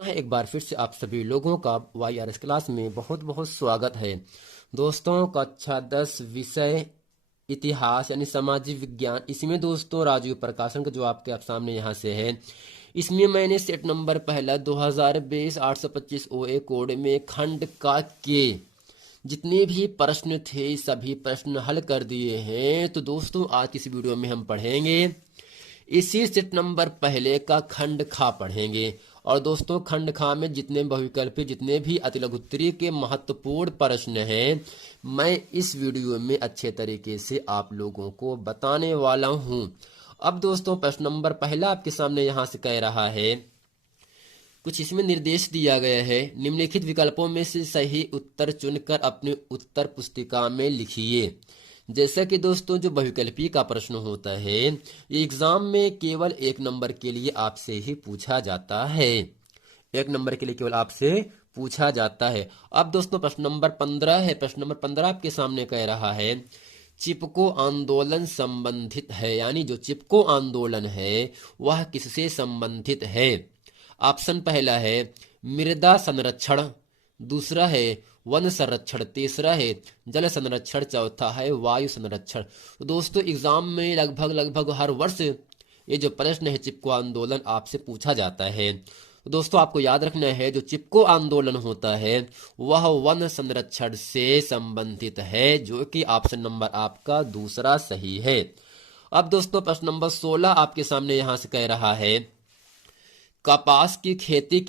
एक बार फिर से आप सभी लोगों का YRS क्लास में बहुत बहुत स्वागत है। दोस्तों कक्षा 10 विषय इतिहास यानी सामाजिक विज्ञान, इसमें दोस्तों राजीव प्रकाशन का जो आपके आप सामने यहाँ से है, इसमें मैंने सेट नंबर पहला 2020 825 OA कोड में खंड का के जितने भी प्रश्न थे सभी प्रश्न हल कर दिए हैं। तो दोस्तों आज की इस वीडियो में हम पढ़ेंगे इसी सेट नंबर पहले का खंड खा पढ़ेंगे। और दोस्तों खंड खा में जितने बहुविकल्पी जितने भी अतिलघुत्तरीय के महत्वपूर्ण प्रश्न हैं मैं इस वीडियो में अच्छे तरीके से आप लोगों को बताने वाला हूं। अब दोस्तों प्रश्न नंबर पहला आपके सामने यहां से कह रहा है, कुछ इसमें निर्देश दिया गया है, निम्नलिखित विकल्पों में से सही उत्तर चुनकर अपनी उत्तर पुस्तिका में लिखिए। जैसा कि दोस्तों जो बहुविकल्पी का प्रश्न होता है ये एग्जाम में केवल 1 नंबर के लिए आपसे ही पूछा जाता है। 1 नंबर के लिए केवल आपसे पूछा जाता है। अब दोस्तों प्रश्न नंबर 15 है। प्रश्न नंबर 15 आपके सामने कह रहा है, चिपको आंदोलन संबंधित है, यानी जो चिपको आंदोलन है वह किससे संबंधित है। ऑप्शन पहला है मृदा संरक्षण, दूसरा है वन संरक्षण, तीसरा है जल संरक्षण, चौथा है वायु संरक्षण। तो दोस्तों एग्जाम में लगभग हर वर्ष ये जो प्रश्न है चिपको आंदोलन आपसे पूछा जाता है। तो दोस्तों आपको याद रखना है जो चिपको आंदोलन होता है वह वन संरक्षण से संबंधित है, जो कि ऑप्शन नंबर आपका दूसरा सही है। अब दोस्तों प्रश्न नंबर 16 आपके सामने यहां से कह रहा है, कपास की खेती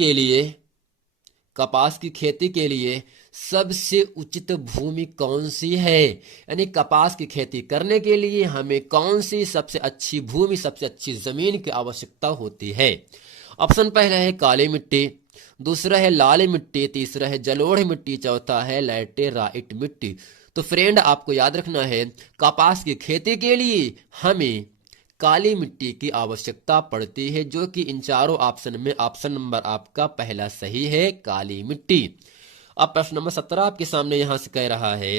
के लिए सबसे उचित भूमि कौन सी है। यानी कपास की खेती करने के लिए हमें कौन सी सबसे अच्छी भूमि सबसे अच्छी जमीन की आवश्यकता होती है। ऑप्शन पहला है काली मिट्टी, दूसरा है लाल मिट्टी, तीसरा है जलोढ़ मिट्टी, चौथा है लैटेराइट मिट्टी। तो फ्रेंड आपको याद रखना है कपास की खेती के लिए हमें काली मिट्टी की आवश्यकता पड़ती है, जो कि इन चारों ऑप्शन में ऑप्शन नंबर आपका पहला सही है, काली मिट्टी। अब प्रश्न नंबर 17 आपके सामने यहां से कह रहा है,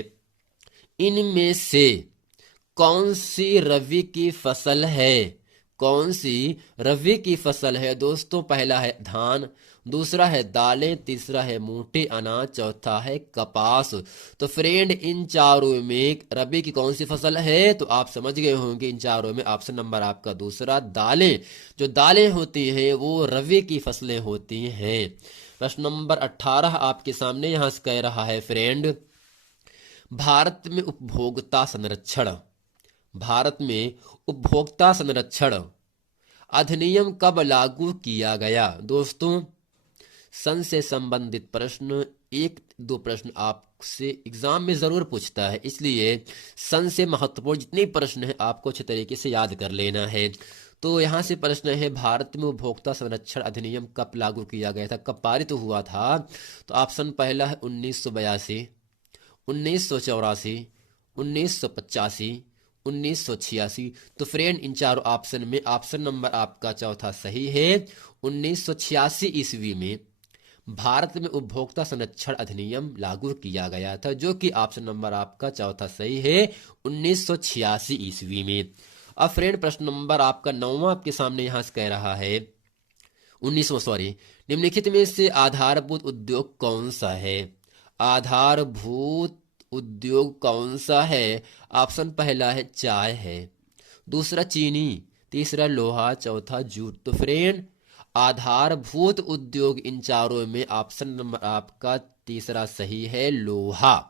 इनमें से कौन सी रबी की फसल है। कौन सी रबी की फसल है। दोस्तों पहला है धान, दूसरा है दालें, तीसरा है मोटे अनाज, चौथा है कपास। तो फ्रेंड इन चारों में रबी की कौन सी फसल है, तो आप समझ गए होंगे इन चारों में ऑप्शन नंबर आपका दूसरा दालें। जो दालें होती हैं वो रबी की फसलें होती हैं। प्रश्न नंबर 18 आपके सामने यहां से कह रहा है, फ्रेंड भारत में उपभोक्ता संरक्षण अधिनियम कब लागू किया गया। दोस्तों सन से संबंधित प्रश्न 1-2 प्रश्न आपसे एग्जाम में जरूर पूछता है, इसलिए सन से महत्वपूर्ण जितने प्रश्न हैं आपको अच्छे तरीके से याद कर लेना है। तो यहाँ से प्रश्न है, भारत में उपभोक्ता संरक्षण अधिनियम कब लागू किया गया था, कब पारित हुआ था। तो ऑप्शन पहला है 1982, 1984, 1985, 1986। तो फ्रेंड इन चारों ऑप्शन में ऑप्शन नंबर आपका चौथा सही है। 1986 ईस्वी में भारत में उपभोक्ता संरक्षण अधिनियम लागू किया गया था, जो कि ऑप्शन नंबर आपका चौथा सही है, 1986 ईस्वी में। अब फ्रेंड प्रश्न नंबर आपका 9वां आपके सामने यहां से कह रहा है, 19वां निम्नलिखित में से आधारभूत उद्योग कौन सा है। आधारभूत उद्योग कौन सा है। ऑप्शन पहला है चाय है, दूसरा चीनी, तीसरा लोहा, चौथा जूट। तो फ्रेंड आधारभूत उद्योग इन चारों में ऑप्शन नंबर आपका तीसरा सही है, लोहा।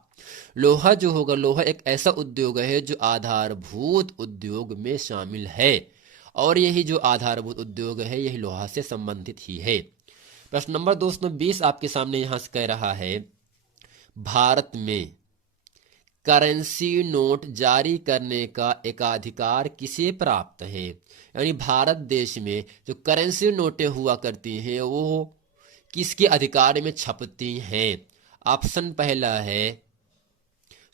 लोहा जो होगा, लोहा एक ऐसा उद्योग है जो आधारभूत उद्योग में शामिल है, और यही जो आधारभूत उद्योग है यही लोहा से संबंधित ही है। प्रश्न नंबर दोस्तों 20 आपके सामने यहां से कह रहा है, भारत में करेंसी नोट जारी करने का एकाधिकार किसे प्राप्त है। यानी भारत देश में जो करेंसी नोटें हुआ करती हैं वो किसके अधिकार में छपती हैं। ऑप्शन पहला है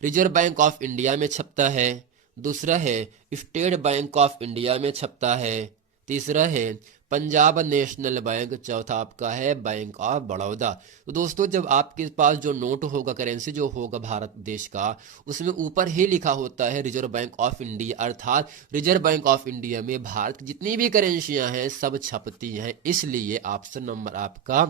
रिजर्व बैंक ऑफ इंडिया में छपता है, दूसरा है स्टेट बैंक ऑफ इंडिया में छपता है, तीसरा है पंजाब नेशनल बैंक, चौथा आपका है बैंक ऑफ बड़ौदा। तो दोस्तों जब आपके पास जो नोट होगा, करेंसी जो होगा भारत देश का, उसमें ऊपर ही लिखा होता है रिजर्व बैंक ऑफ इंडिया, अर्थात रिजर्व बैंक ऑफ इंडिया में भारत की जितनी भी करेंसियां हैं सब छपती हैं। इसलिए ऑप्शन नंबर आपका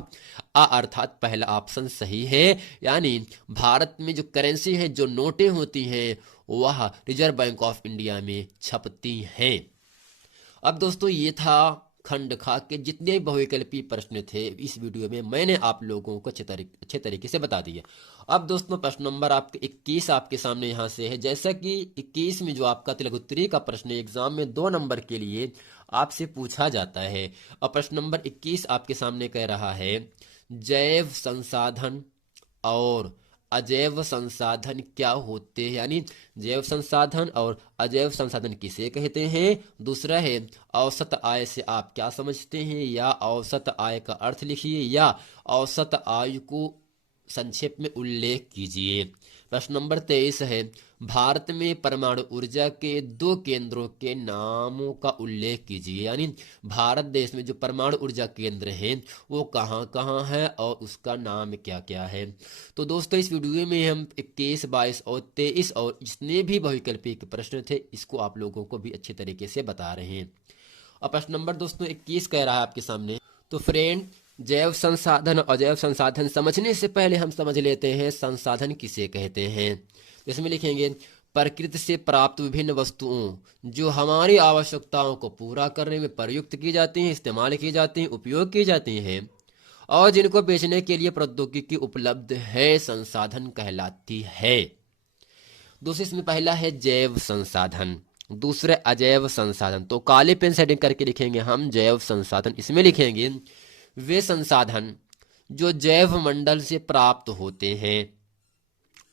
आ अर्थात पहला ऑप्शन सही है। यानी भारत में जो करेंसी है, जो नोटें होती हैं, वह रिजर्व बैंक ऑफ इंडिया में छपती हैं। अब दोस्तों ये था खंड खा के जितने भी बहुविकल्पी प्रश्न थे इस वीडियो में मैंने आप लोगों को अच्छे तरीके से बता दिया। अब दोस्तों प्रश्न नंबर आपके 21 आपके सामने यहाँ से है। जैसा कि 21 में जो आपका तिलगुत्तरी का प्रश्न एग्जाम में 2 नंबर के लिए आपसे पूछा जाता है। और प्रश्न नंबर 21 आपके सामने कह रहा है जैव संसाधन और अजैव संसाधन क्या होते हैं, यानी जैव संसाधन और अजैव संसाधन किसे कहते हैं। दूसरा है औसत आय से आप क्या समझते हैं, या औसत आय का अर्थ लिखिए, या औसत आयु को संक्षेप में उल्लेख कीजिए। प्रश्न नंबर 23 है भारत में परमाणु ऊर्जा के 2 केंद्रों के नामों का उल्लेख कीजिए। यानी भारत देश में जो परमाणु ऊर्जा केंद्र हैं वो कहाँ कहाँ है और उसका नाम क्या क्या है। तो दोस्तों इस वीडियो में हम 21, 22 और 23 और जितने भी बहुविकल्पी प्रश्न थे इसको आप लोगों को भी अच्छे तरीके से बता रहे हैं। और प्रश्न नंबर दोस्तों 21 कह रहा है आपके सामने, तो फ्रेंड जैव संसाधन और अजैव संसाधन समझने से पहले हम समझ लेते हैं संसाधन किसे कहते हैं। तो इसमें लिखेंगे प्रकृति से प्राप्त विभिन्न वस्तुओं जो हमारी आवश्यकताओं को पूरा करने में प्रयुक्त की जाती हैं, इस्तेमाल की जाती हैं, उपयोग की जाती हैं और जिनको बेचने के लिए प्रौद्योगिकी उपलब्ध है, संसाधन कहलाती है। दूसरे इसमें पहला है जैव संसाधन, दूसरे अजैव संसाधन। तो काले पेन से हेडिंग करके लिखेंगे हम जैव संसाधन। इसमें लिखेंगे वे संसाधन जो जैव मंडल से प्राप्त होते हैं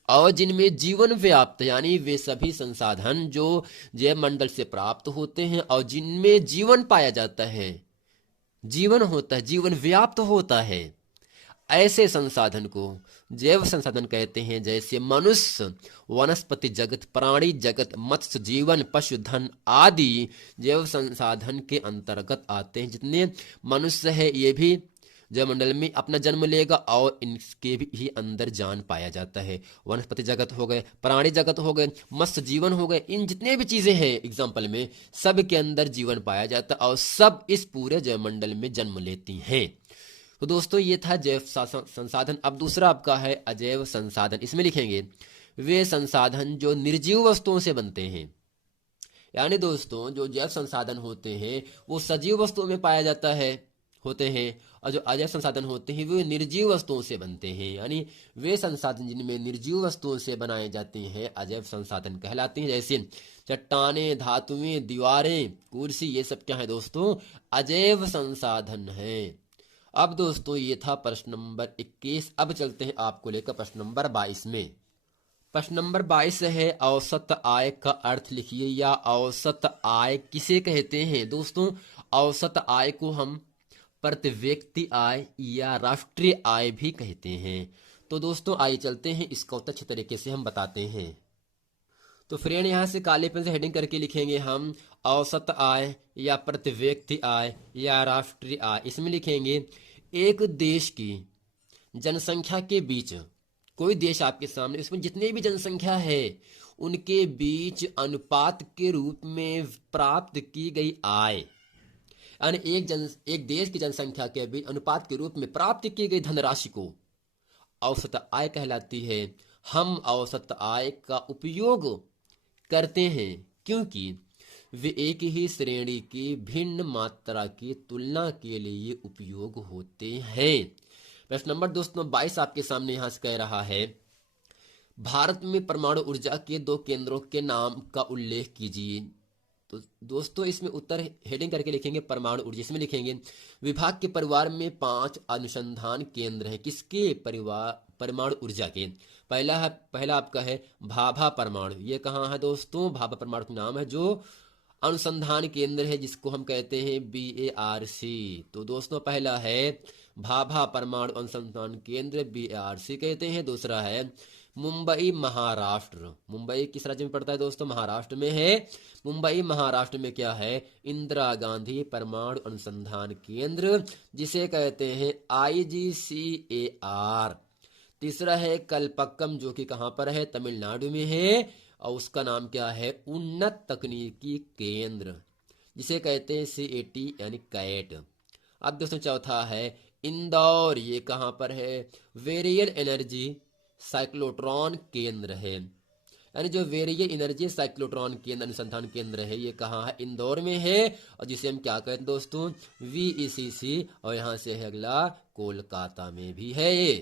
और जिनमें जीवन व्याप्त, यानी वे सभी संसाधन जो जैव मंडल से प्राप्त होते हैं और जिनमें जीवन पाया जाता है, जीवन होता है, जीवन व्याप्त होता है, ऐसे संसाधन को जैव संसाधन कहते हैं। जैसे मनुष्य, वनस्पति जगत, प्राणी जगत, मत्स्य जीवन, पशुधन आदि जैव संसाधन के अंतर्गत आते हैं। जितने मनुष्य है ये भी जैव मंडल में अपना जन्म लेगा और इनके भी ही अंदर जान पाया जाता है। वनस्पति जगत हो गए, प्राणी जगत हो गए, मत्स्य जीवन हो गए, इन जितने भी चीजें हैं एग्जाम्पल में सब के अंदर जीवन पाया जाता है और सब इस पूरे जैव मंडल में जन्म लेती हैं। तो दोस्तों ये था जैव संसाधन। अब दूसरा आपका है अजैव संसाधन। इसमें लिखेंगे वे संसाधन जो निर्जीव वस्तुओं से बनते हैं। यानी दोस्तों जो जैव संसाधन होते हैं वो सजीव वस्तुओं में पाया जाता है होते हैं, और जो अजैव संसाधन होते हैं वे निर्जीव वस्तुओं से बनते हैं। यानी वे संसाधन जिनमें निर्जीव वस्तुओं से बनाए जाते हैं अजैव संसाधन कहलाते हैं। जैसे चट्टानें, धातुएं, दीवारें, कुर्सी, ये सब क्या है दोस्तों, अजैव संसाधन है। अब दोस्तों ये था प्रश्न नंबर 21। अब चलते हैं आपको लेकर प्रश्न नंबर 22 में। प्रश्न नंबर 22 है औसत आय का अर्थ लिखिए, या औसत आय किसे कहते हैं। दोस्तों औसत आय को हम प्रति व्यक्ति आय या राष्ट्रीय आय भी कहते हैं। तो दोस्तों आइए चलते हैं इसको अच्छे तरीके से हम बताते हैं। तो फ्रेंड यहाँ से काले पेन से हेडिंग करके लिखेंगे हम औसत आय या प्रति व्यक्ति आय या राष्ट्रीय आय। इसमें लिखेंगे एक देश की जनसंख्या के बीच, कोई देश आपके सामने, उसमें जितने भी जनसंख्या है उनके बीच अनुपात के रूप में प्राप्त की गई आय, यानी एक देश की जनसंख्या के बीच अनुपात के रूप में प्राप्त की गई धनराशि को औसत आय कहलाती है। हम औसत आय का उपयोग करते हैं क्योंकि वे एक ही श्रेणी की भिन्न मात्रा की तुलना के लिए उपयोग होते हैं। प्रश्न नंबर दोस्तों 22 आपके सामने यहां से कह रहा है भारत में परमाणु ऊर्जा के 2 केंद्रों के नाम का उल्लेख कीजिए। तो दोस्तों इसमें उत्तर हेडिंग करके लिखेंगे परमाणु ऊर्जा। इसमें लिखेंगे विभाग के परिवार में 5 अनुसंधान केंद्र हैं। किसके परिवार, परमाणु ऊर्जा के। पहला आपका है भाभा परमाणु। ये कहाँ है दोस्तों, भाभा परमाणु का नाम है जो अनुसंधान केंद्र है जिसको हम कहते हैं BARC। तो दोस्तों पहला है भाभा परमाणु अनुसंधान केंद्र BARC कहते हैं। दूसरा है मुंबई महाराष्ट्र। मुंबई किस राज्य में पड़ता है दोस्तों? महाराष्ट्र में है। मुंबई महाराष्ट्र में क्या है? इंदिरा गांधी परमाणु अनुसंधान केंद्र, जिसे कहते हैं IGCAR। तीसरा है कलपक्कम, जो कि कहाँ पर है? तमिलनाडु में है, और उसका नाम क्या है? उन्नत तकनीकी केंद्र, जिसे कहते हैं CAT यानी कैट। अब दोस्तों चौथा है इंदौर, ये कहाँ पर है? वेरियल एनर्जी साइक्लोट्रॉन केंद्र है, यानी जो वेरियल एनर्जी साइक्लोट्रॉन केंद्र अनुसंधान केंद्र है, ये कहाँ है? इंदौर में है, और जिसे हम क्या कहते हैं दोस्तों? VECC। और यहाँ से है अगला, कोलकाता में भी है ये,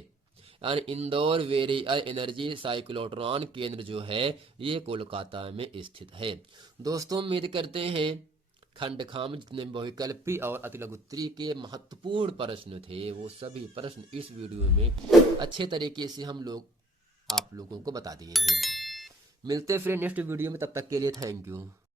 यानी इंदौर वेरियल एनर्जी साइक्लोट्रॉन केंद्र जो है ये कोलकाता में स्थित है। दोस्तों उम्मीद करते हैं खंड खाम में जितने बहुविकल्पी और अतिलघुत्तरी के महत्वपूर्ण प्रश्न थे, वो सभी प्रश्न इस वीडियो में अच्छे तरीके से हम लोग आप लोगों को बता दिए हैं। मिलते हैं फिर नेक्स्ट वीडियो में, तब तक के लिए थैंक यू।